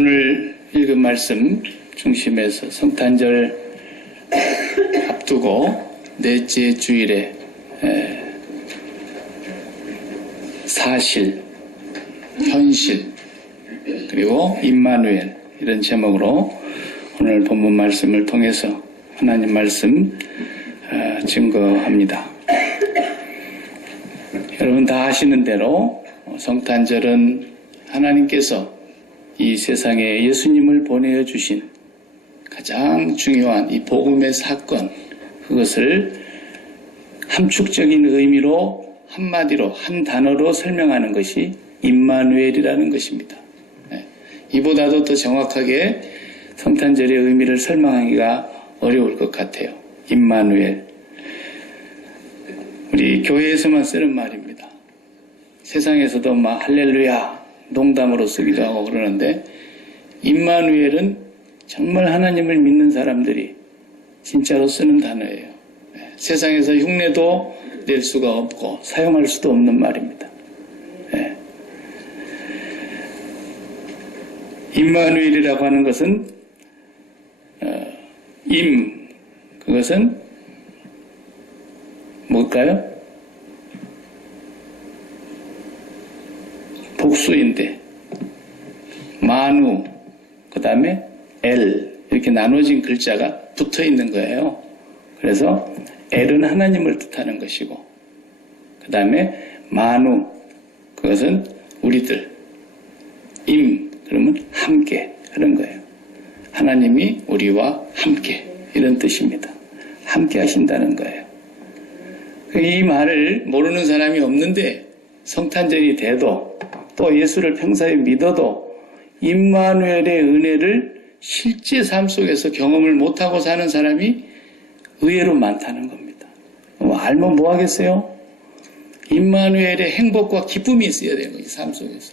오늘 읽은 말씀 중심에서 성탄절 앞두고 넷째 주일에 사실, 현실, 그리고 임마누엘 이런 제목으로 오늘 본문 말씀을 통해서 하나님 말씀 증거합니다. 여러분 다 아시는 대로 성탄절은 하나님께서 이 세상에 예수님을 보내어 주신 가장 중요한 이 복음의 사건, 그것을 함축적인 의미로 한마디로 한 단어로 설명하는 것이 임마누엘이라는 것입니다. 이보다도 더 정확하게 성탄절의 의미를 설명하기가 어려울 것 같아요. 임마누엘. 우리 교회에서만 쓰는 말입니다. 세상에서도 막 할렐루야 농담으로 쓰기도 하고 그러는데, 임마누엘은 정말 하나님을 믿는 사람들이 진짜로 쓰는 단어예요. 세상에서 흉내도 낼 수가 없고 사용할 수도 없는 말입니다. 임마누엘이라고 하는 것은 그것은 뭘까요? 복수인데 마누 그 다음에 엘 이렇게 나눠진 글자가 붙어 있는 거예요. 그래서 엘은 하나님을 뜻하는 것이고, 그 다음에 마누 그것은 우리들, 그러면 함께 하는 거예요. 하나님이 우리와 함께 이런 뜻입니다. 함께 하신다는 거예요. 이 말을 모르는 사람이 없는데 성탄절이 돼도 또 예수를 평소에 믿어도 임마누엘의 은혜를 실제 삶 속에서 경험을 못하고 사는 사람이 의외로 많다는 겁니다. 알면 뭐 하겠어요? 임마누엘의 행복과 기쁨이 있어야 되는 거지, 삶 속에서.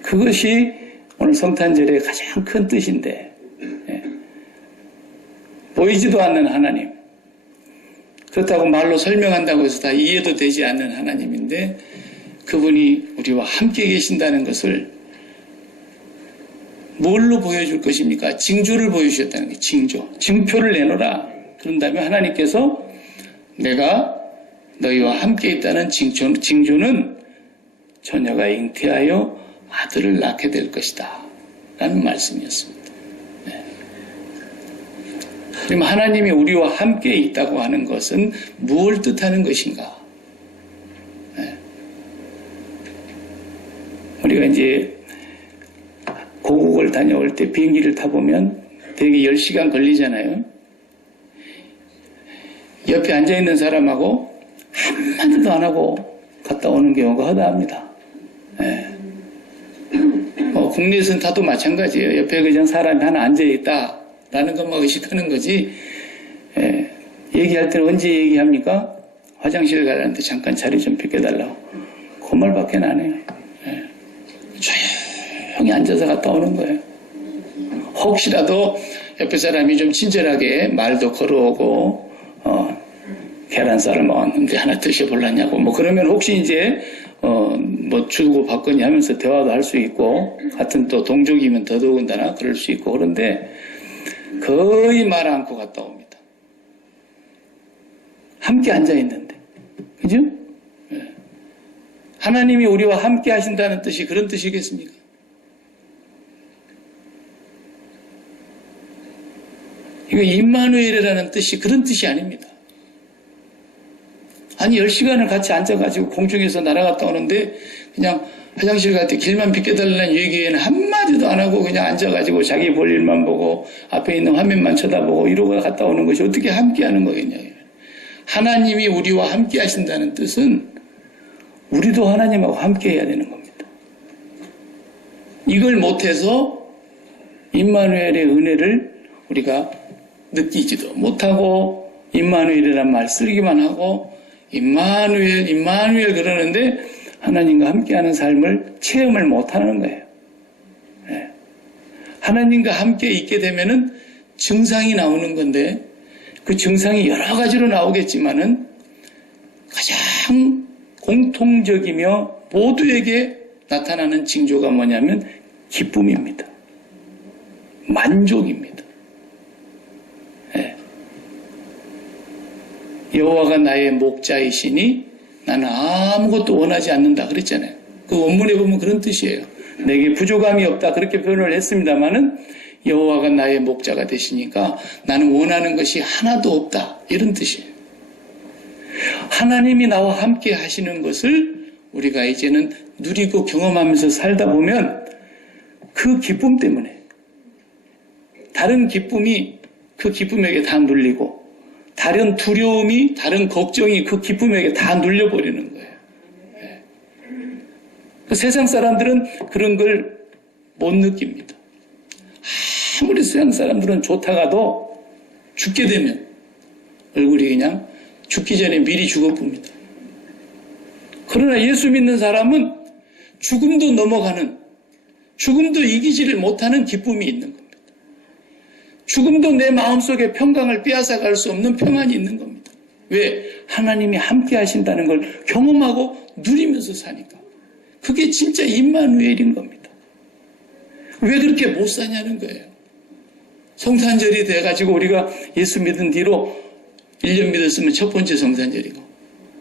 그것이 오늘 성탄절의 가장 큰 뜻인데, 보이지도 않는 하나님, 그렇다고 말로 설명한다고 해서 다 이해도 되지 않는 하나님인데, 그분이 우리와 함께 계신다는 것을 뭘로 보여줄 것입니까? 징조를 보여주셨다는 거예요. 징표를 내놓으라. 그런 다음에 하나님께서 내가 너희와 함께 있다는 징조는 처녀가 잉태하여 아들을 낳게 될 것이다 라는 말씀이었습니다. 그럼 하나님이 우리와 함께 있다고 하는 것은 무엇을 뜻하는 것인가? 우리가 이제 고국을 다녀올 때 비행기를 타보면 되게 10시간 걸리잖아요. 옆에 앉아있는 사람하고 한마디도 안 하고 갔다 오는 경우가 허다합니다. 국내에서는 타도 마찬가지예요. 옆에 그냥 사람이 하나 앉아있다라는 것만 의식하는 거지. 얘기할 때는 언제 얘기합니까? 화장실 가라는데 잠깐 자리 좀 비켜달라고. 그 말밖에 안 해요. 조용히 앉아서 갔다 오는 거예요. 혹시라도 옆에 사람이 좀 친절하게 말도 걸어오고 계란쌀을 먹었는데 하나 드셔볼라냐고 뭐 그러면 혹시 이제 뭐 주고 받거니 하면서 대화도 할 수 있고, 같은 또 동족이면 더더군다나 그럴 수 있고, 그런데 거의 말 않고 갔다 옵니다. 함께 앉아있는데, 그죠? 하나님이 우리와 함께 하신다는 뜻이 그런 뜻이겠습니까? 이거 임마누엘이라는 뜻이 그런 뜻이 아닙니다. 아니 10시간을 같이 앉아가지고 공중에서 날아갔다 오는데 그냥 화장실 갈 때 길만 비켜달라는 얘기에는 한마디도 안 하고 그냥 앉아가지고 자기 볼 일만 보고 앞에 있는 화면만 쳐다보고 이러고 갔다 오는 것이 어떻게 함께 하는 거겠냐. 하나님이 우리와 함께 하신다는 뜻은 우리도 하나님하고 함께 해야 되는 겁니다. 이걸 못해서 임마누엘의 은혜를 우리가 느끼지도 못하고 임마누엘이라는 말 쓰기만 하고 임마누엘 그러는데 하나님과 함께하는 삶을 체험을 못하는 거예요. 하나님과 함께 있게 되면은 증상이 나오는 건데, 그 증상이 여러 가지로 나오겠지만은 가장 공통적이며 모두에게 나타나는 징조가 뭐냐면 기쁨입니다. 만족입니다. 예. 여호와가 나의 목자이시니 나는 아무것도 원하지 않는다 그랬잖아요. 그 원문에 보면 그런 뜻이에요. 내게 부족함이 없다 그렇게 표현을 했습니다마는 여호와가 나의 목자가 되시니까 나는 원하는 것이 하나도 없다 이런 뜻이에요. 하나님이 나와 함께 하시는 것을 우리가 이제는 누리고 경험하면서 살다 보면 그 기쁨 때문에 다른 기쁨이 그 기쁨에게 다 눌리고 다른 두려움이 다른 걱정이 그 기쁨에게 다 눌려버리는 거예요. 네. 그 세상 사람들은 그런 걸 못 느낍니다. 아무리 세상 사람들은 좋다가도 죽게 되면 얼굴이 그냥 죽기 전에 미리 죽어봅니다. 그러나 예수 믿는 사람은 죽음도 넘어가는, 죽음도 이기지를 못하는 기쁨이 있는 겁니다. 죽음도 내 마음속에 평강을 빼앗아갈 수 없는 평안이 있는 겁니다. 왜? 하나님이 함께 하신다는 걸 경험하고 누리면서 사니까. 그게 진짜 임마누엘인 겁니다. 왜 그렇게 못 사냐는 거예요. 성탄절이 돼가지고 우리가 예수 믿은 뒤로 1년 믿었으면 첫 번째 성탄절이고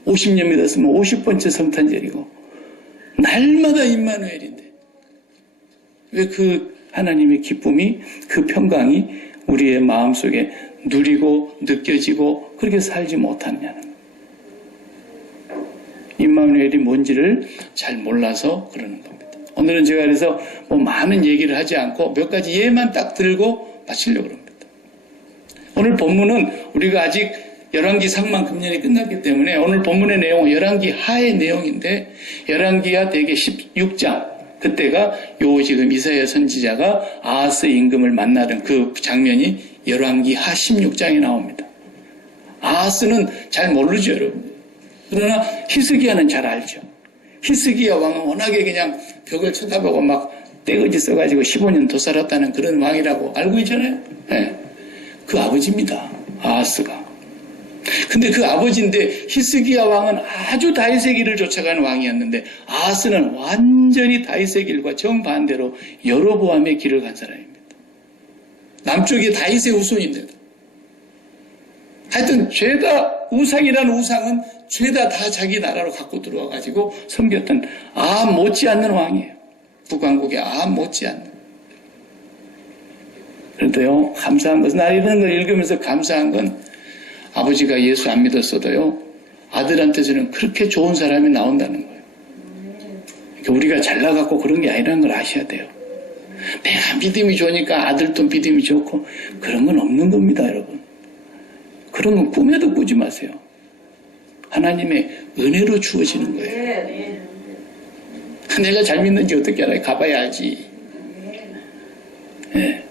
50년 믿었으면 50번째 성탄절이고 날마다 임마누엘인데 왜 그 하나님의 기쁨이 그 평강이 우리의 마음속에 누리고 느껴지고 그렇게 살지 못하느냐는 거예요. 임마누엘이 뭔지를 잘 몰라서 그러는 겁니다. 오늘은 제가 그래서 뭐 많은 얘기를 하지 않고 몇 가지 예만 딱 들고 마치려고 합니다. 오늘 본문은 우리가 아직 열왕기 상만 금년이 끝났기 때문에 오늘 본문의 내용은 열왕기 하의 내용인데 열왕기하 대개 16장 그때가 요 지금 이사야 선지자가 아하스 임금을 만나는 그 장면이 열왕기 하 16장에 나옵니다. 아하스는 잘 모르죠 여러분. 그러나 히스기야는 잘 알죠. 히스기야 왕은 워낙에 그냥 벽을 쳐다보고 막 떼거지 써가지고 15년 더 살았다는 그런 왕이라고 알고 있잖아요. 네. 그 아버지입니다. 아하스가. 근데 그 아버지인데 히스기야 왕은 아주 다윗의 길을 쫓아가는 왕이었는데 아하스는 완전히 다윗의 길과 정반대로 여로보암의 길을 간 사람입니다. 남쪽에 다윗의 후손인데도. 하여튼 죄다 우상이라는 우상은 죄다 다 자기 나라로 갖고 들어와가지고 섬겼던 아합 못지않는 왕이에요. 북왕국의 아합 못지않는. 그런데요 감사한 것은 나 이런 걸 읽으면서 감사한 건 아버지가 예수 안 믿었어도요 아들한테서는 그렇게 좋은 사람이 나온다는 거예요. 그러니까 우리가 잘나갖고 그런 게 아니라는 걸 아셔야 돼요. 내가 믿음이 좋으니까 아들도 믿음이 좋고 그런 건 없는 겁니다 여러분. 그런 건 꿈에도 꾸지 마세요. 하나님의 은혜로 주어지는 거예요. 내가 잘 믿는지 어떻게 알아요? 가봐야 알지. 네.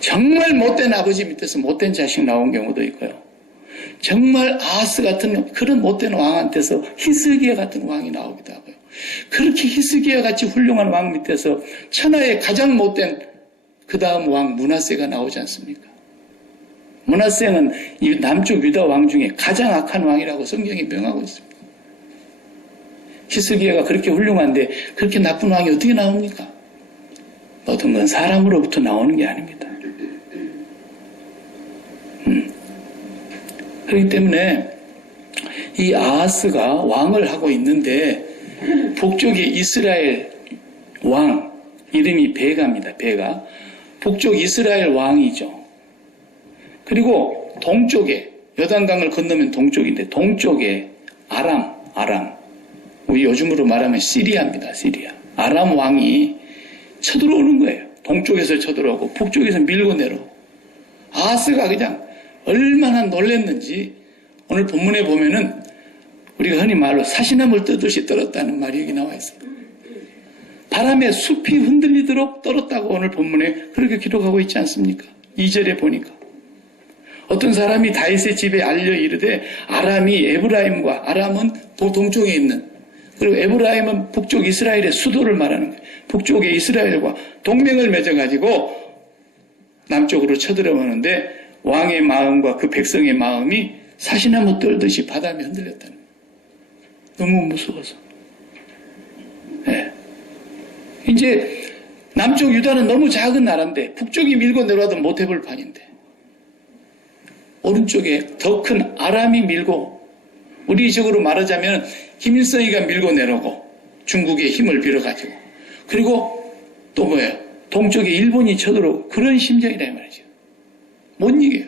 정말 못된 아버지 밑에서 못된 자식 나온 경우도 있고요. 정말 아하스 같은 그런 못된 왕한테서 히스기야 같은 왕이 나오기도 하고요. 그렇게 히스기야 같이 훌륭한 왕 밑에서 천하의 가장 못된 그 다음 왕 므낫세가 나오지 않습니까? 므낫세는 이 남쪽 유다 왕 중에 가장 악한 왕이라고 성경이 명하고 있습니다. 히스기야가 그렇게 훌륭한데 그렇게 나쁜 왕이 어떻게 나옵니까? 모든 건 사람으로부터 나오는 게 아닙니다. 그렇기 때문에 이 아하스가 왕을 하고 있는데 북쪽에 이스라엘 왕 이름이 베가입니다. 베가 북쪽 이스라엘 왕이죠. 그리고 동쪽에 요단강을 건너면 동쪽인데 동쪽에 아람 우리 요즘으로 말하면 시리아입니다. 시리아 아람 왕이 쳐들어오는 거예요. 동쪽에서 쳐들어오고 북쪽에서 밀고 내려오고 아하스가 그냥 얼마나 놀랐는지 오늘 본문에 보면은 우리가 흔히 말로 사시나물 뜨듯이 떨었다는 말이 여기 나와 있습니다. 바람에 숲이 흔들리도록 떨었다고 오늘 본문에 그렇게 기록하고 있지 않습니까? 2절에 보니까 어떤 사람이 다윗의 집에 알려 이르되 아람이 에브라임과 아람은 동쪽에 있는 그리고 에브라임은 북쪽 이스라엘의 수도를 말하는 거예요. 북쪽의 이스라엘과 동맹을 맺어가지고 남쪽으로 쳐들어오는데 왕의 마음과 그 백성의 마음이 사시나무 떨듯이 바람에 흔들렸다는 거예요. 너무 무서워서. 네. 이제 남쪽 유다는 너무 작은 나라인데 북쪽이 밀고 내려와도 못 해볼 판인데 오른쪽에 더 큰 아람이 밀고 우리식으로 말하자면 김일성이가 밀고 내려오고 중국의 힘을 빌어가지고 그리고 또 뭐예요? 동쪽에 일본이 쳐들어오고 그런 심정이라 말이죠. 못 이겨요.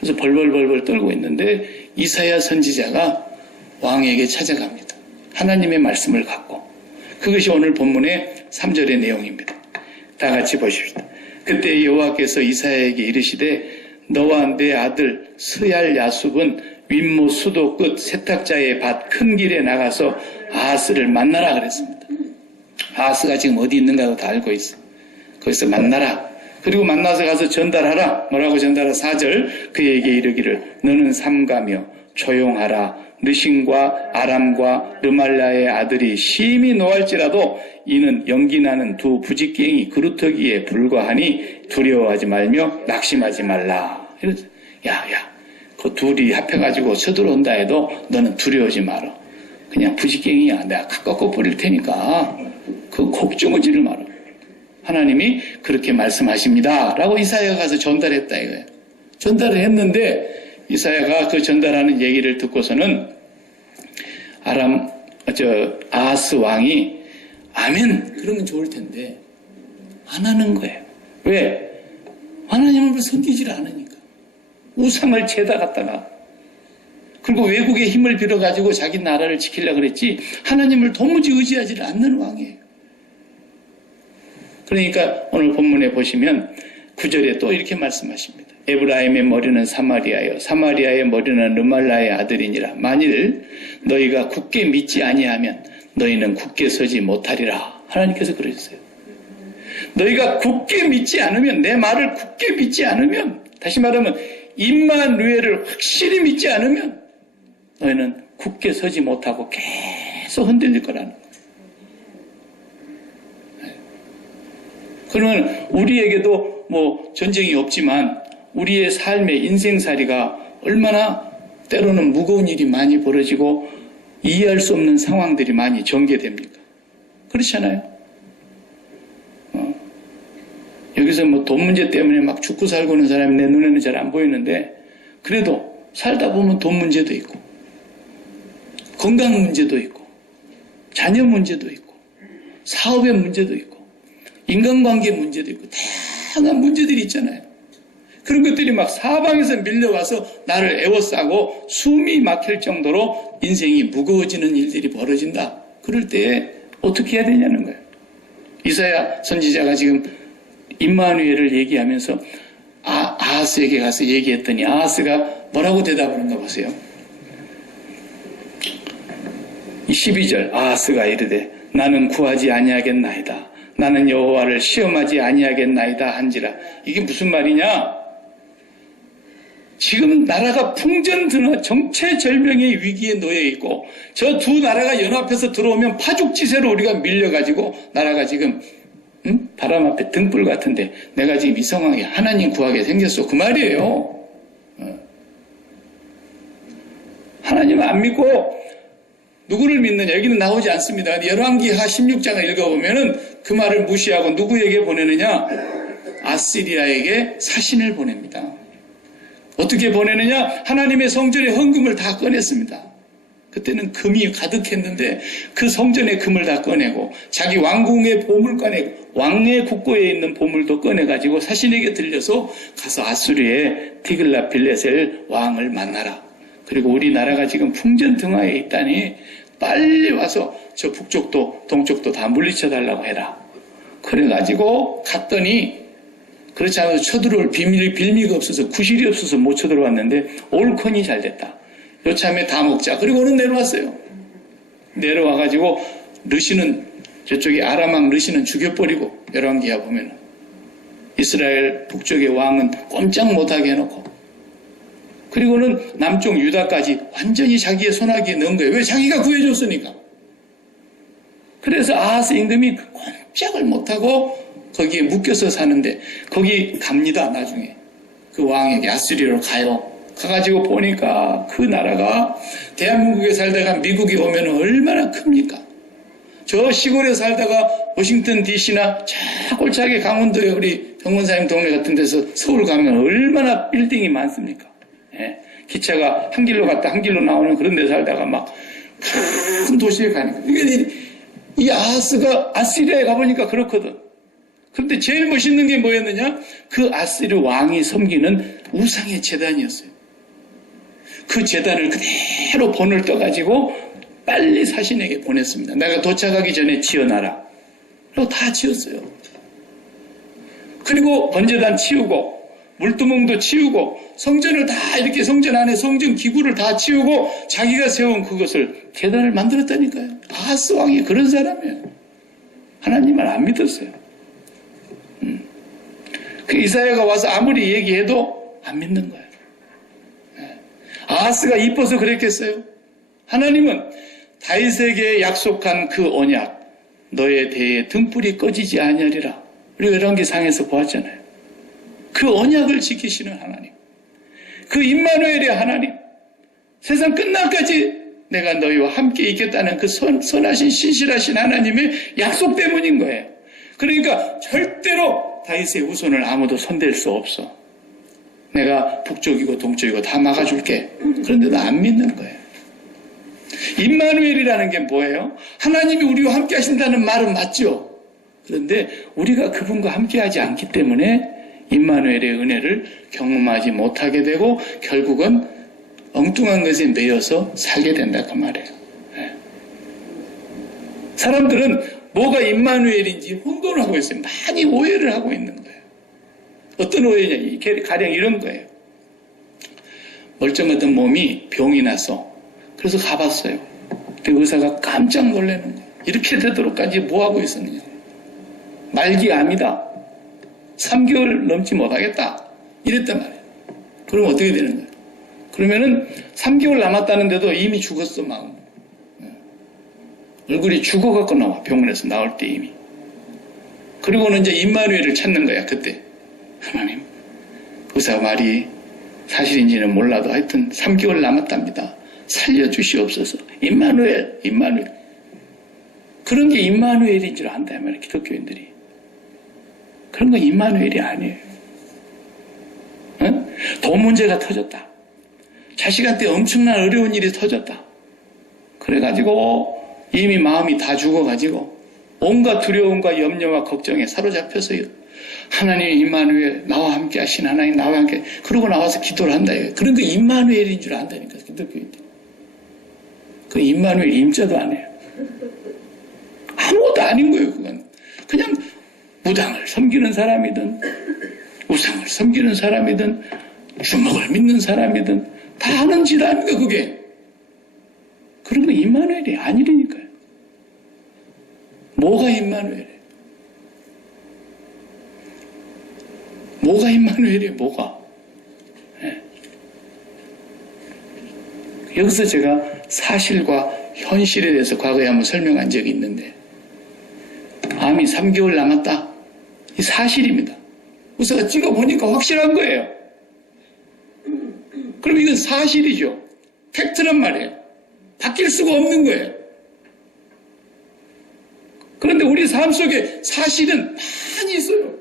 그래서 벌벌벌벌 떨고 있는데 이사야 선지자가 왕에게 찾아갑니다. 하나님의 말씀을 갖고. 그것이 오늘 본문의 3절의 내용입니다. 다 같이 보십시다. 그때 여호와께서 이사야에게 이르시되 너와 내 아들 스얄 야숲은 윗모 수도 끝 세탁자의 밭 큰 길에 나가서 아하스를 만나라 그랬습니다. 아하스가 지금 어디 있는가도 다 알고 있어. 거기서 만나라. 그리고 만나서 가서 전달하라. 뭐라고 전달하라? 4절 그에게 이르기를 너는 삼가며 조용하라. 느신과 아람과 르말라의 아들이 심히 노할지라도 이는 연기나는 두 부직갱이 그루터기에 불과하니 두려워하지 말며 낙심하지 말라. 이러죠. 야, 그 둘이 합해가지고 쳐들어온다 해도 너는 두려워하지 마라. 그냥 부직갱이야. 내가 깎아 버릴 테니까 그 걱정하지를 마라. 하나님이 그렇게 말씀하십니다. 라고 이사야가 가서 전달했다 이거예요. 전달을 했는데 이사야가 그 전달하는 얘기를 듣고서는 아하스 왕이 아멘 그러면 좋을 텐데 안 하는 거예요. 왜? 하나님을 섬기지를 않으니까. 우상을 죄다 갖다가 그리고 외국의 힘을 빌어가지고 자기 나라를 지키려고 그랬지 하나님을 도무지 의지하지를 않는 왕이에요. 그러니까 오늘 본문에 보시면 9절에 또 이렇게 말씀하십니다. 에브라임의 머리는 사마리아요 사마리아의 머리는 르말라의 아들이니라. 만일 너희가 굳게 믿지 아니하면 너희는 굳게 서지 못하리라. 하나님께서 그러셨어요. 너희가 굳게 믿지 않으면 내 말을 굳게 믿지 않으면 다시 말하면 임마누엘을 확실히 믿지 않으면 너희는 굳게 서지 못하고 계속 흔들릴 거라는 거예요. 그러면 우리에게도 뭐 전쟁이 없지만 우리의 삶의 인생살이가 얼마나 때로는 무거운 일이 많이 벌어지고 이해할 수 없는 상황들이 많이 전개됩니까? 그렇잖아요. 여기서 뭐 돈 문제 때문에 막 죽고 살고 있는 사람이 내 눈에는 잘 안 보이는데 그래도 살다 보면 돈 문제도 있고 건강 문제도 있고 자녀 문제도 있고 사업의 문제도 있고 인간관계 문제도 있고 다양한 문제들이 있잖아요. 그런 것들이 막 사방에서 밀려와서 나를 애워싸고 숨이 막힐 정도로 인생이 무거워지는 일들이 벌어진다. 그럴 때에 어떻게 해야 되냐는 거예요. 이사야 선지자가 지금 임마누엘을 얘기하면서 아하스에게 가서 얘기했더니 아하스가 뭐라고 대답하는가 보세요. 12절 아하스가 이르되 나는 구하지 아니하겠나이다. 나는 여호와를 시험하지 아니하겠나이다 한지라. 이게 무슨 말이냐? 지금 나라가 풍전등화 정체절명의 위기에 놓여 있고 저 두 나라가 연합해서 들어오면 파죽지세로 우리가 밀려가지고 나라가 지금 바람 앞에 등불 같은데 내가 지금 이 상황에 하나님 구하게 생겼어. 그 말이에요. 하나님을 안 믿고 누구를 믿느냐? 여기는 나오지 않습니다. 열왕기하 16장을 읽어보면은 그 말을 무시하고 누구에게 보내느냐? 아시리아에게 사신을 보냅니다. 어떻게 보내느냐? 하나님의 성전의 헌금을 다 꺼냈습니다. 그때는 금이 가득했는데 그 성전의 금을 다 꺼내고 자기 왕궁의 보물 꺼내고 왕의 국고에 있는 보물도 꺼내가지고 사신에게 들려서 가서 아수리의 디글라필레셀 왕을 만나라. 그리고 우리나라가 지금 풍전등화에 있다니 빨리 와서 저 북쪽도 동쪽도 다 물리쳐달라고 해라. 그래가지고 갔더니 그렇지 않아도 쳐들어올 빌미가 없어서 구실이 없어서 못 쳐들어왔는데 올컨이 잘 됐다. 요참에 다 먹자. 그리고는 내려왔어요. 내려와가지고 르시는 저쪽에 아람왕 르시는 죽여버리고 열왕기하 보면 이스라엘 북쪽의 왕은 꼼짝 못하게 해놓고 그리고는 남쪽 유다까지 완전히 자기의 손아귀에 넣은 거예요. 왜? 자기가 구해줬으니까. 그래서 아하스 임금이 꼼짝을 못하고 거기에 묶여서 사는데 거기 갑니다. 나중에 그 왕에게 아수리로 가요. 가가지고 보니까 그 나라가 대한민국에 살다가 미국에 오면 얼마나 큽니까? 저 시골에 살다가 워싱턴 DC나 저 골짜기 강원도에 우리 병원사님 동네 같은 데서 서울 가면 얼마나 빌딩이 많습니까? 예. 기차가 한 길로 갔다 한 길로 나오는 그런 데 살다가 막 큰 도시에 가니까. 이 아하스가 아시리아에 가보니까 그렇거든. 그런데 제일 멋있는 게 뭐였느냐? 그 아시리 왕이 섬기는 우상의 제단이었어요. 그 제단을 그대로 본을 떠가지고 빨리 사신에게 보냈습니다. 내가 도착하기 전에 지어놔라. 그리고 다 지었어요. 그리고 번제단 치우고 물두멍도 치우고 성전을 다 이렇게 성전 안에 성전 기구를 다 치우고 자기가 세운 그것을 제단을 만들었다니까요. 아하스 왕이 그런 사람이에요. 하나님을 안 믿었어요. 그 이사야가 와서 아무리 얘기해도 안 믿는 거예요. 아하스가 이뻐서 그랬겠어요? 하나님은 다윗에게 약속한 그 언약, 너의 대에 등불이 꺼지지 아니하리라. 우리가 열왕기상에서 보았잖아요. 그 언약을 지키시는 하나님, 그 임마누엘의 하나님, 세상 끝날까지 내가 너희와 함께 있겠다는 그 선하신 신실하신 하나님의 약속 때문인 거예요. 그러니까 절대로 다윗의 후손을 아무도 손댈 수 없어. 내가 북쪽이고 동쪽이고 다 막아줄게. 그런데도 안 믿는 거예요. 임마누엘이라는 게 뭐예요? 하나님이 우리와 함께 하신다는 말은 맞죠. 그런데 우리가 그분과 함께 하지 않기 때문에 임마누엘의 은혜를 경험하지 못하게 되고 결국은 엉뚱한 것에 매여서 살게 된다 그 말이에요. 사람들은 뭐가 임마누엘인지 혼돈을 하고 있어요. 많이 오해를 하고 있는 거예요. 어떤 오해냐? 가령 이런 거예요. 멀쩡하던 몸이 병이 나서 그래서 가봤어요. 근데 의사가 깜짝 놀라는 거예요. 이렇게 되도록까지 뭐 하고 있었느냐? 말기암이다. 3개월 넘지 못하겠다. 이랬단 말이에요. 그럼 어떻게 되는 거예요? 그러면은 3개월 남았다는데도 이미 죽었어, 마음. 얼굴이 죽어갖고 나와, 병원에서 나올 때 이미. 그리고는 이제 임마누엘을 찾는 거야, 그때. 하나님, 의사 말이 사실인지는 몰라도 하여튼 3개월 남았답니다. 살려주시옵소서. 임마누엘. 그런 게 임마누엘인 줄 안다, 말이에요, 기독교인들이. 그런 건 임마누엘이 아니에요. 응? 돈 문제가 터졌다. 자식한테 엄청난 어려운 일이 터졌다. 그래가지고 이미 마음이 다 죽어가지고 온갖 두려움과 염려와 걱정에 사로잡혀서 하나님 임마누엘 나와 함께 하신 하나님 나와 함께 그러고 나와서 기도를 한다. 그런 거 임마누엘인 줄 안다니까 기독교인들. 그 임마누엘 임자도 안 해요. 아무것도 아닌 거예요. 그건 그냥 무당을 섬기는 사람이든 우상을 섬기는 사람이든 주먹을 믿는 사람이든 다 하는 짓 아닙니까 그게. 그런 거 임마누엘이 아니라니까요. 뭐가 임마누엘이에요? 뭐가 임마누엘이에요? 뭐가? 네. 여기서 제가 사실과 현실에 대해서 과거에 한번 설명한 적이 있는데 암이 3개월 남았다. 이 사실입니다. 의사가 찍어보니까 확실한 거예요. 그럼 이건 사실이죠. 팩트란 말이에요. 바뀔 수가 없는 거예요. 그런데 우리 삶 속에 사실은 많이 있어요.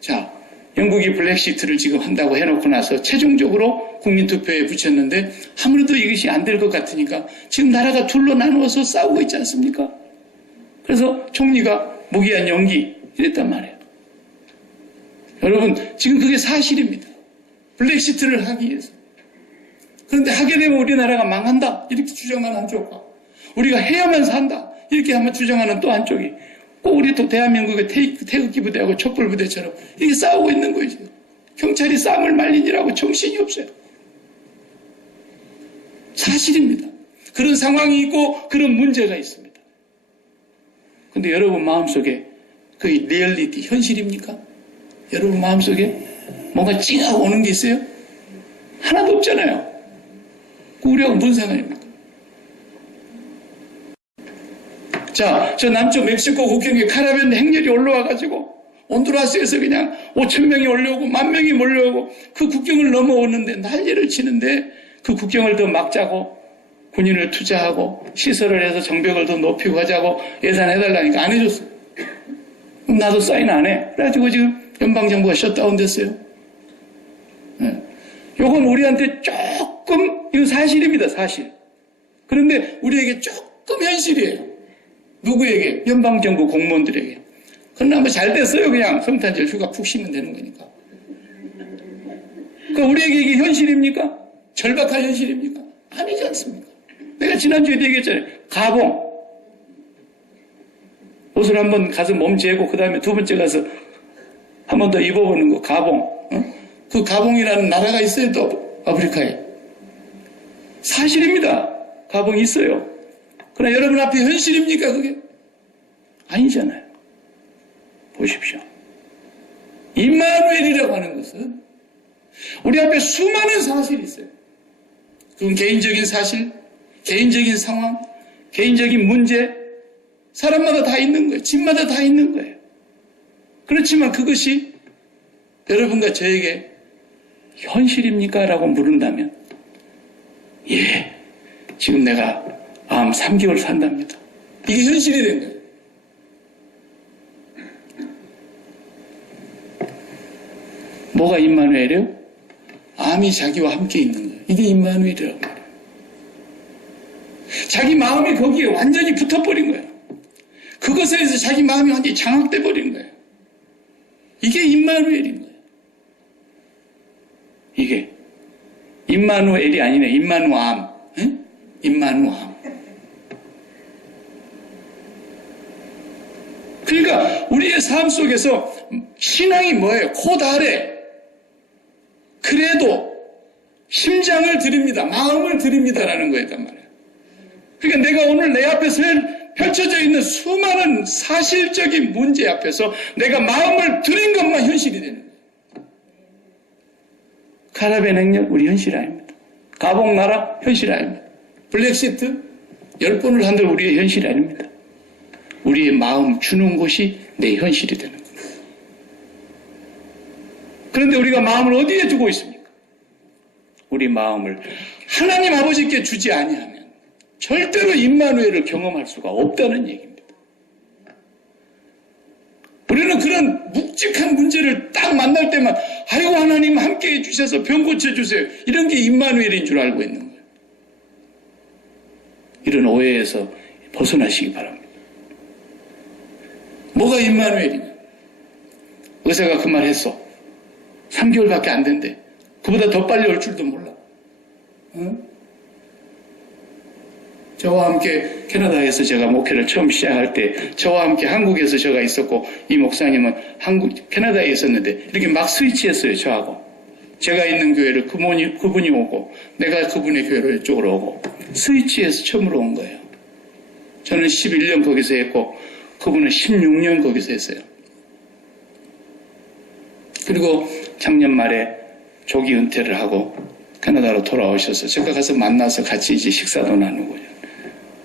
자, 영국이 블랙시트를 지금 한다고 해놓고 나서 최종적으로 국민투표에 붙였는데 아무래도 이것이 안 될 것 같으니까 지금 나라가 둘로 나누어서 싸우고 있지 않습니까? 그래서 총리가 무기한 연기 이랬단 말이에요. 여러분 지금 그게 사실입니다. 블랙시트를 하기 위해서. 그런데 하게 되면 우리나라가 망한다 이렇게 주장하는 한쪽과 우리가 해야만 산다 이렇게 한번 주장하는 또 한쪽이 꼭 우리 또 대한민국의 태극기 부대하고 촛불 부대처럼 이렇게 싸우고 있는 거예요. 경찰이 쌈을 말리느라고 정신이 없어요. 사실입니다. 그런 상황이 있고 그런 문제가 있습니다. 근데 여러분 마음속에 그 리얼리티, 현실입니까? 여러분 마음속에 뭔가 찡하고 오는 게 있어요? 하나도 없잖아요. 우리하고 무슨 상관입니까? 자, 저 남쪽 멕시코 국경에 카라벤 행렬이 올라와가지고 온두라스에서 그냥 5,000명이 올라오고 10,000명이 몰려오고 그 국경을 넘어오는데 난리를 치는데 그 국경을 더 막자고 군인을 투자하고 시설을 해서 정벽을 더 높이고 하자고 예산해달라니까 안 해줬어요. 그럼 나도 사인 안 해. 그래가지고 지금 연방정부가 셧다운 됐어요. 요건 우리한테 조금, 이건 사실입니다, 사실. 그런데 우리에게 조금 현실이에요. 누구에게? 연방정부 공무원들에게. 그러나 뭐 잘 됐어요. 그냥 성탄절 휴가 푹 쉬면 되는 거니까. 그러니까 우리에게 이게 현실입니까? 절박한 현실입니까? 아니지 않습니까? 내가 지난주에도 얘기했잖아요. 가봉. 옷을 한번 가서 몸 재고 그 다음에 두 번째 가서 한 번 더 입어보는 거. 가봉. 어? 그 가봉이라는 나라가 있어요. 또 아프리카에. 사실입니다. 가봉이 있어요. 그러나 여러분 앞에 현실입니까 그게? 아니잖아요. 보십시오. 임마누엘이라고 하는 것은 우리 앞에 수많은 사실이 있어요. 그건 개인적인 사실, 개인적인 상황, 개인적인 문제, 사람마다 다 있는 거예요. 집마다 다 있는 거예요. 그렇지만 그것이 여러분과 저에게 현실입니까? 라고 물은다면 예, 지금 내가 암 3개월 산답니다. 이게 현실이 된 거예요. 뭐가 임마누엘이요? 암이 자기와 함께 있는 거예요. 이게 임마누엘이라고 말해요. 자기 마음이 거기에 완전히 붙어버린 거예요. 그것에 의해서 자기 마음이 완전히 장악돼 버린 거예요. 이게 임마누엘인 거예요. 이게 임마누엘이 아니네. 임마누암. 임마누암. 그러니까 우리의 삶 속에서 신앙이 뭐예요? 코다래. 그래도 심장을 드립니다. 마음을 드립니다라는 거였단 말이에요. 그러니까 내가 오늘 내 앞에 펼쳐져 있는 수많은 사실적인 문제 앞에서 내가 마음을 드린 것만 현실이 되는 거예요. 카라벤 행렬 우리 현실 아닙니다. 가봉 나라 현실 아닙니다. 블랙시트 10번을 한들 우리의 현실이 아닙니다. 우리의 마음 주는 곳이 내 현실이 되는 거예요. 그런데 우리가 마음을 어디에 두고 있습니까? 우리 마음을 하나님 아버지께 주지 아니하면 절대로 임마누엘을 경험할 수가 없다는 얘기입니다. 우리는 그런 묵직한 문제를 딱 만날 때만 아이고 하나님 함께해 주셔서 병 고쳐주세요. 이런 게 임마누엘인 줄 알고 있는 거예요. 이런 오해에서 벗어나시기 바랍니다. 뭐가 임마누엘이냐? 의사가 그 말 했어. 3개월밖에 안 된대. 그보다 더 빨리 올 줄도 몰라. 응? 저와 함께 캐나다에서 제가 목회를 처음 시작할 때 저와 함께 한국에서 제가 있었고 이 목사님은 캐나다에 있었는데 이렇게 막 스위치했어요. 저하고. 제가 있는 교회를 그분이 오고 내가 그분의 교회로 이쪽으로 오고 스위치해서 처음으로 온 거예요. 저는 11년 거기서 했고 그분은 16년 거기서 했어요. 그리고 작년 말에 조기 은퇴를 하고 캐나다로 돌아오셔서 제가 가서 만나서 같이 이제 식사도 나누고요.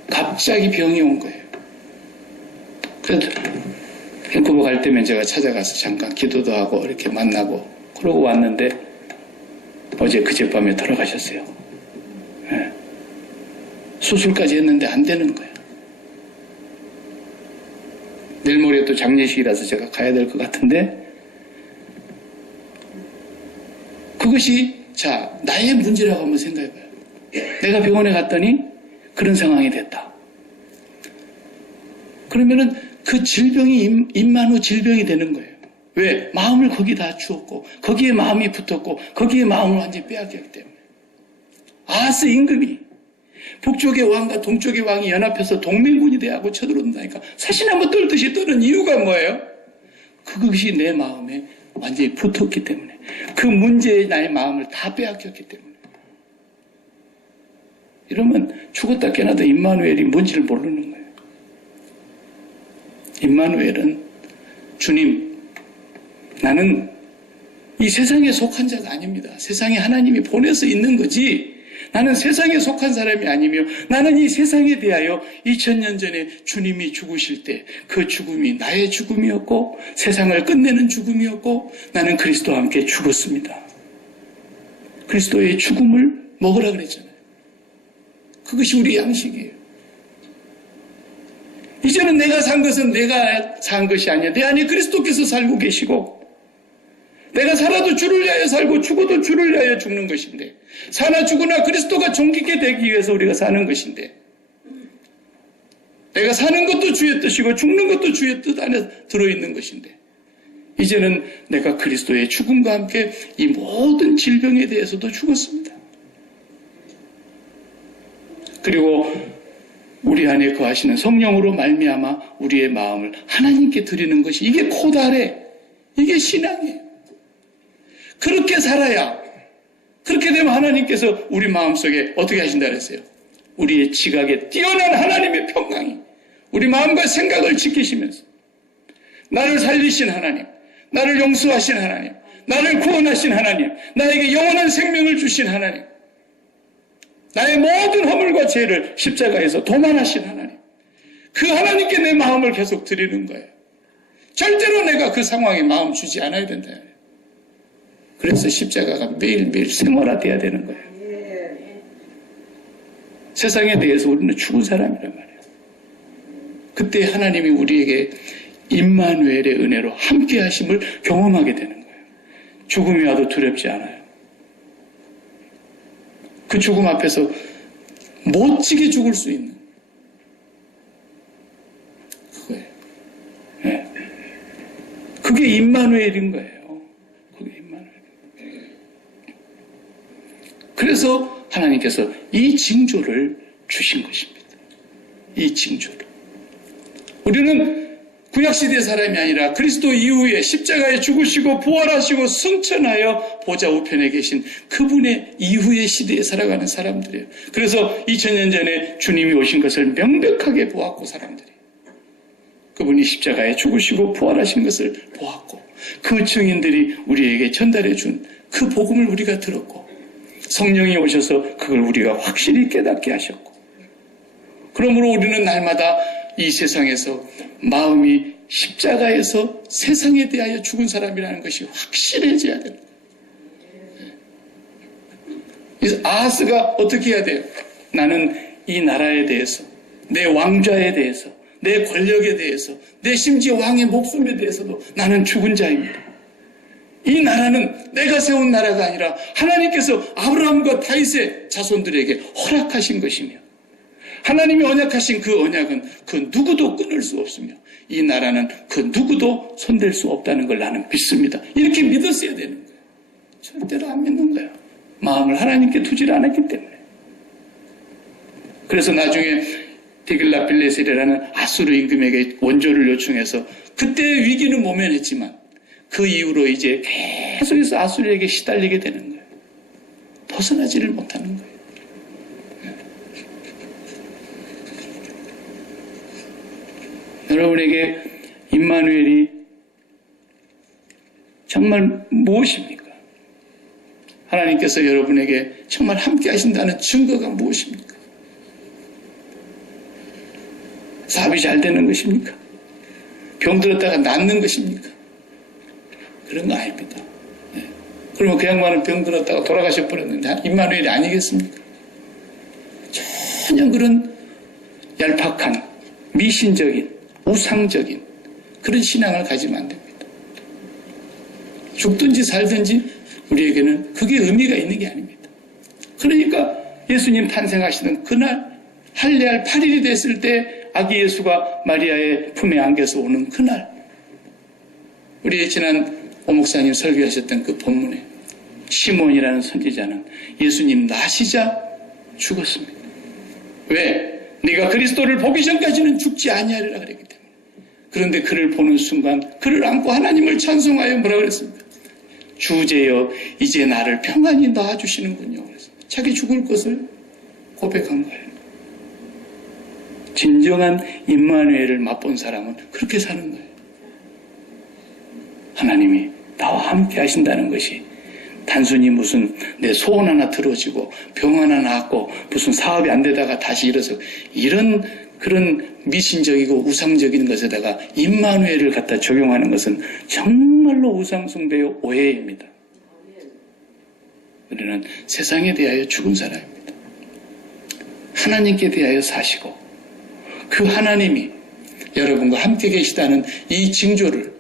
갑자기 병이 온 거예요. 그래도 밴쿠버 갈 때면 제가 찾아가서 잠깐 기도도 하고 이렇게 만나고 그러고 왔는데 어제 그젯밤에 돌아가셨어요. 네. 수술까지 했는데 안 되는 거예요. 내일 모레 또 장례식이라서 제가 가야 될 것 같은데 그것이 자 나의 문제라고 한번 생각해봐요. 내가 병원에 갔더니 그런 상황이 됐다. 그러면은 그 질병이 임마누 질병이 되는 거예요. 왜? 마음을 거기다 주었고 거기에 마음이 붙었고 거기에 마음을 완전히 빼앗겼기 때문에. 아하스 임금이 북쪽의 왕과 동쪽의 왕이 연합해서 동맹군이 돼하고 쳐들어온다니까 사신 한번 떨듯이 떠는 이유가 뭐예요? 그것이 내 마음에 완전히 붙었기 때문에 그 문제에 나의 마음을 다 빼앗겼기 때문에. 이러면 죽었다 깨나도 임마누엘이 뭔지를 모르는 거예요. 임마누엘은 주님, 나는 이 세상에 속한 자가 아닙니다. 세상에 하나님이 보내서 있는 거지 나는 세상에 속한 사람이 아니며 나는 이 세상에 대하여 2000년 전에 주님이 죽으실 때 그 죽음이 나의 죽음이었고 세상을 끝내는 죽음이었고 나는 그리스도와 함께 죽었습니다. 그리스도의 죽음을 먹으라 그랬잖아요. 그것이 우리 양식이에요. 이제는 내가 산 것은 내가 산 것이 아니야. 내 안에 그리스도께서 살고 계시고, 내가 살아도 주를 위하여 살고 죽어도 주를 위하여 죽는 것인데, 사나 죽으나 그리스도가 존귀게 되기 위해서 우리가 사는 것인데, 내가 사는 것도 주의 뜻이고 죽는 것도 주의 뜻 안에 들어있는 것인데, 이제는 내가 그리스도의 죽음과 함께 이 모든 질병에 대해서도 죽었습니다. 그리고 우리 안에 거하시는 성령으로 말미암아 우리의 마음을 하나님께 드리는 것이, 이게 코다래, 이게 신앙이에요. 그렇게 살아야, 그렇게 되면 하나님께서 우리 마음속에 어떻게 하신다 그랬어요? 우리의 지각에 뛰어난 하나님의 평강이 우리 마음과 생각을 지키시면서, 나를 살리신 하나님, 나를 용서하신 하나님, 나를 구원하신 하나님, 나에게 영원한 생명을 주신 하나님, 나의 모든 허물과 죄를 십자가에서 도만하신 하나님, 그 하나님께 내 마음을 계속 드리는 거예요. 절대로 내가 그 상황에 마음 주지 않아야 된다. 그래서 십자가가 매일매일 생활화돼야 되는 거예요. 세상에 대해서 우리는 죽은 사람이란 말이에요. 그때 하나님이 우리에게 임마누엘의 은혜로 함께 하심을 경험하게 되는 거예요. 죽음이 와도 두렵지 않아요. 그 죽음 앞에서 멋지게 죽을 수 있는 그거예요. 네. 그게 임마누엘인 거예요. 그게 임마누엘. 그래서 하나님께서 이 징조를 주신 것입니다. 이 징조를. 우리는 구약시대의 사람이 아니라 그리스도 이후에 십자가에 죽으시고 부활하시고 승천하여 보좌 우편에 계신 그분의 이후의 시대에 살아가는 사람들이에요. 그래서 2000년 전에 주님이 오신 것을 명백하게 보았고, 사람들이 그분이 십자가에 죽으시고 부활하신 것을 보았고, 그 증인들이 우리에게 전달해 준 그 복음을 우리가 들었고, 성령이 오셔서 그걸 우리가 확실히 깨닫게 하셨고, 그러므로 우리는 날마다 이 세상에서 마음이 십자가에서 세상에 대하여 죽은 사람이라는 것이 확실해져야 됩니다. 그래서 아하스가 어떻게 해야 돼요? 나는 이 나라에 대해서, 내 왕좌에 대해서, 내 권력에 대해서, 내 심지어 왕의 목숨에 대해서도 나는 죽은 자입니다. 이 나라는 내가 세운 나라가 아니라 하나님께서 아브라함과 다윗의 자손들에게 허락하신 것이며, 하나님이 언약하신 그 언약은 그 누구도 끊을 수 없으며, 이 나라는 그 누구도 손댈 수 없다는 걸 나는 믿습니다. 이렇게 믿었어야 되는 거예요. 절대로 안 믿는 거예요. 마음을 하나님께 두질 않았기 때문에. 그래서 나중에 디글라필레셀이라는 아수르 임금에게 원조를 요청해서 그때의 위기는 모면했지만, 그 이후로 이제 계속해서 아수르에게 시달리게 되는 거예요. 벗어나지를 못하는 거예요. 여러분에게 임마누엘이 정말 무엇입니까? 하나님께서 여러분에게 정말 함께 하신다는 증거가 무엇입니까? 사업이 잘 되는 것입니까? 병들었다가 낫는 것입니까? 그런 거 아닙니다. 네. 그러면 그 양반은 병들었다가 돌아가셔 버렸는데 임마누엘이 아니겠습니까? 전혀 그런 얄팍한 미신적인 우상적인 그런 신앙을 가지면 안 됩니다. 죽든지 살든지 우리에게는 그게 의미가 있는 게 아닙니다. 그러니까 예수님 탄생하시는 그날 할례할 8일이 됐을 때 아기 예수가 마리아의 품에 안겨서 오는 그날, 우리 지난 오 목사님 설교하셨던 그 본문에 시몬이라는 선지자는 예수님 나시자 죽었습니다. 왜? 네가 그리스도를 보기 전까지는 죽지 아니하리라 그랬기 때문에. 그런데 그를 보는 순간 그를 안고 하나님을 찬송하여 뭐라 그랬습니까? 주제여 이제 나를 평안히 낳아주시는군요. 그래서 자기 죽을 것을 고백한 거예요. 진정한 임마누엘을 맛본 사람은 그렇게 사는 거예요. 하나님이 나와 함께 하신다는 것이 단순히 무슨 내 소원 하나 들어지고 병 하나 낫고 무슨 사업이 안 되다가 다시 일어서 이런 그런 미신적이고 우상적인 것에다가 임마누엘을 갖다 적용하는 것은 정말로 우상숭배의 오해입니다. 우리는 세상에 대하여 죽은 사람입니다. 하나님께 대하여 사시고 그 하나님이 여러분과 함께 계시다는 이 징조를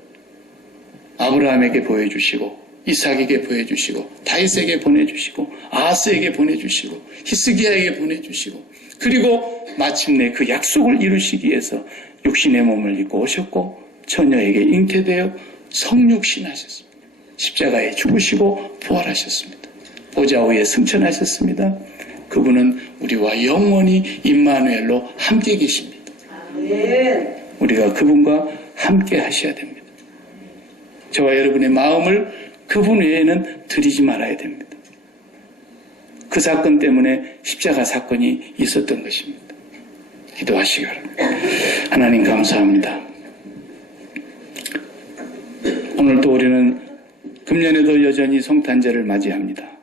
아브라함에게 보여주시고 이삭에게 보여주시고 다윗에게 보내주시고 아하스에게 보내주시고 히스기야에게 보내주시고 그리고 마침내 그 약속을 이루시기 위해서 육신의 몸을 입고 오셨고 처녀에게 잉태되어 성육신하셨습니다. 십자가에 죽으시고 부활하셨습니다. 보좌 위에 승천하셨습니다. 그분은 우리와 영원히 임마누엘로 함께 계십니다. 우리가 그분과 함께 하셔야 됩니다. 저와 여러분의 마음을 그분 외에는 드리지 말아야 됩니다. 그 사건 때문에 십자가 사건이 있었던 것입니다. 기도하시기 바랍니다. 하나님 감사합니다. 오늘도 우리는 금년에도 여전히 성탄절을 맞이합니다.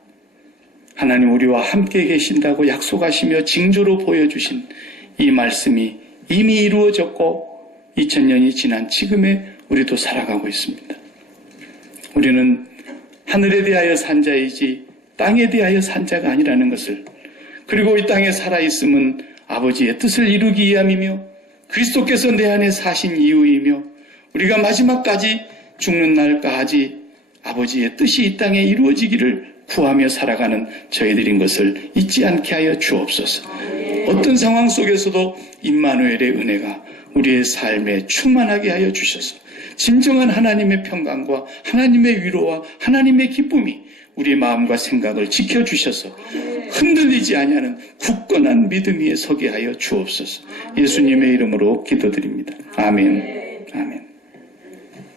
하나님 우리와 함께 계신다고 약속하시며 징조로 보여주신 이 말씀이 이미 이루어졌고 2000년이 지난 지금에 우리도 살아가고 있습니다. 우리는 하늘에 대하여 산 자이지 땅에 대하여 산 자가 아니라는 것을, 그리고 이 땅에 살아있음은 아버지의 뜻을 이루기 위함이며 그리스도께서 내 안에 사신 이유이며 우리가 마지막까지 죽는 날까지 아버지의 뜻이 이 땅에 이루어지기를 구하며 살아가는 저희들인 것을 잊지 않게 하여 주옵소서. 어떤 상황 속에서도 임마누엘의 은혜가 우리의 삶에 충만하게 하여 주셔서 진정한 하나님의 평강과 하나님의 위로와 하나님의 기쁨이 우리의 마음과 생각을 지켜주셔서 흔들리지 아니하는 굳건한 믿음 위에 서게 하여 주옵소서. 예수님의 이름으로 기도드립니다. 아멘. 아멘.